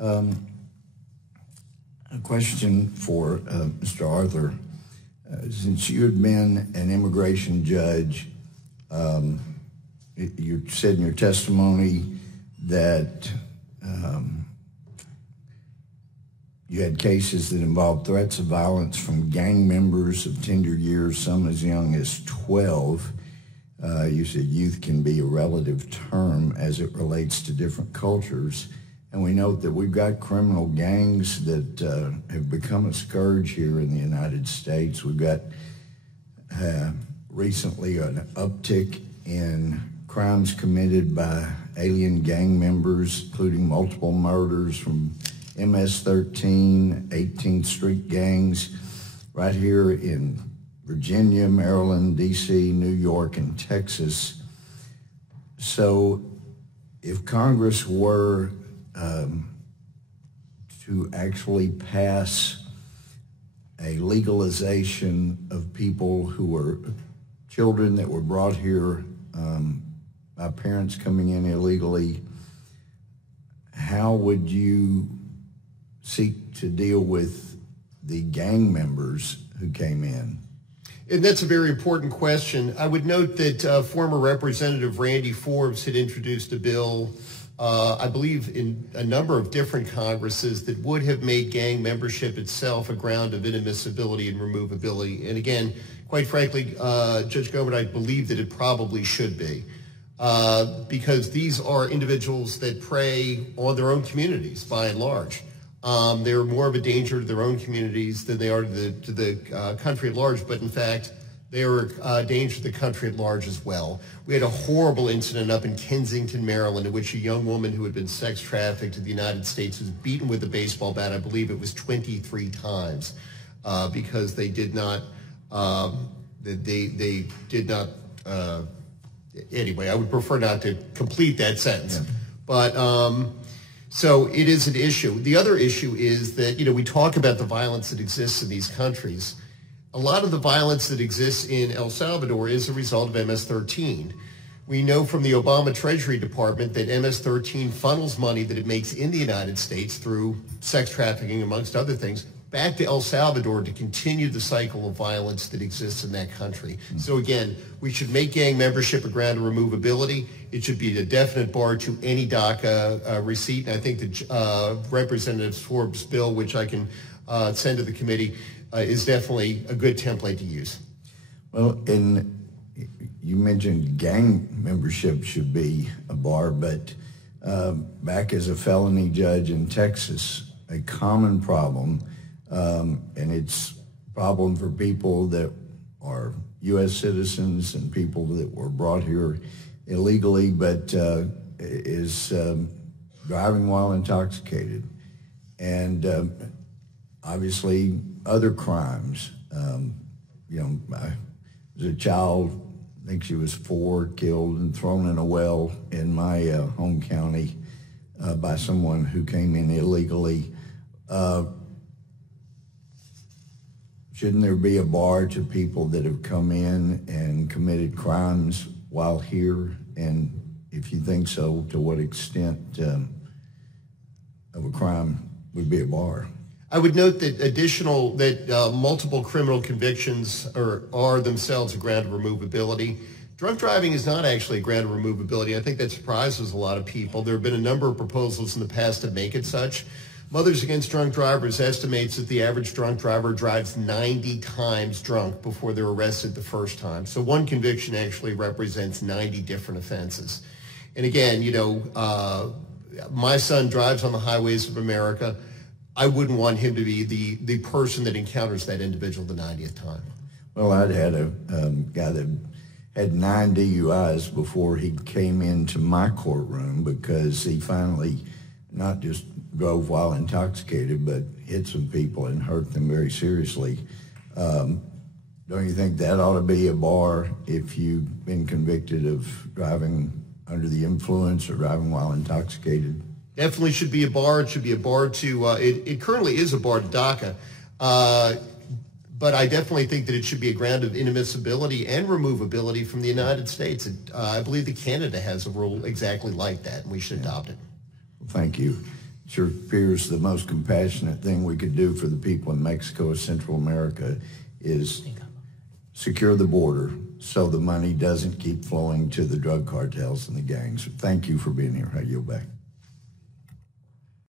A question for Mr. Arthur. Since you had been an immigration judge, you said in your testimony that you had cases that involved threats of violence from gang members of tender years, some as young as 12. You said youth can be a relative term as it relates to different cultures. And we note that we've got criminal gangs that have become a scourge here in the United States. We've got recently an uptick in crimes committed by alien gang members, including multiple murders from MS-13, 18th Street gangs, right here in Virginia, Maryland, D.C., New York, and Texas. So if Congress were to actually pass a legalization of people who were children that were brought here by parents coming in illegally, how would you seek to deal with the gang members who came in? And that's a very important question. I would note that former Representative Randy Forbes had introduced a bill, I believe in a number of different Congresses, that would have made gang membership itself a ground of inadmissibility and removability. And again, quite frankly, Judge Gohmert, I believe that it probably should be. Because these are individuals that prey on their own communities, by and large. They're more of a danger to their own communities than they are to the country at large, but in fact, they are a danger to the country at large as well. We had a horrible incident up in Kensington, Maryland, in which a young woman who had been sex trafficked to the United States was beaten with a baseball bat. I believe it was 23 times because they did not, anyway, I would prefer not to complete that sentence. Yeah. But so it is an issue. The other issue is that, we talk about the violence that exists in these countries. A lot of the violence that exists in El Salvador is a result of MS-13. We know from the Obama Treasury Department that MS-13 funnels money that it makes in the United States through sex trafficking, amongst other things, back to El Salvador to continue the cycle of violence that exists in that country. Mm-hmm. So again, we should make gang membership a ground of removability. It should be a definite bar to any DACA receipt. And I think the Representative Forbes' bill, which I can send to the committee, is definitely a good template to use. Well, and you mentioned gang membership should be a bar, but back as a felony judge in Texas, a common problem, and it's a problem for people that are U.S. citizens and people that were brought here illegally, but is driving while intoxicated. And obviously other crimes. As a child, I think she was 4, killed and thrown in a well in my home county by someone who came in illegally. Shouldn't there be a bar to people that have come in and committed crimes while here? And if you think so, to what extent of a crime would be a bar? I would note that multiple criminal convictions are themselves a ground of removability. Drunk driving is not actually a ground of removability. I think that surprises a lot of people. There have been a number of proposals in the past to make it such. Mothers Against Drunk Drivers estimates that the average drunk driver drives 90 times drunk before they're arrested the first time. So one conviction actually represents 90 different offenses. And again, my son drives on the highways of America. I wouldn't want him to be the person that encounters that individual the 90th time. Well, I'd had a guy that had 9 DUIs before he came into my courtroom because he finally not just drove while intoxicated, but hit some people and hurt them very seriously. Don't you think that ought to be a bar if you've been convicted of driving under the influence or driving while intoxicated? Definitely should be a bar. It should be a bar to, it currently is a bar to DACA, but I definitely think that it should be a ground of inadmissibility and removability from the United States. I believe that Canada has a rule exactly like that, and we should adopt it. Thank you. sure appears the most compassionate thing we could do for the people in Mexico or Central America is secure the border so the money doesn't keep flowing to the drug cartels and the gangs. Thank you for being here. I yield back.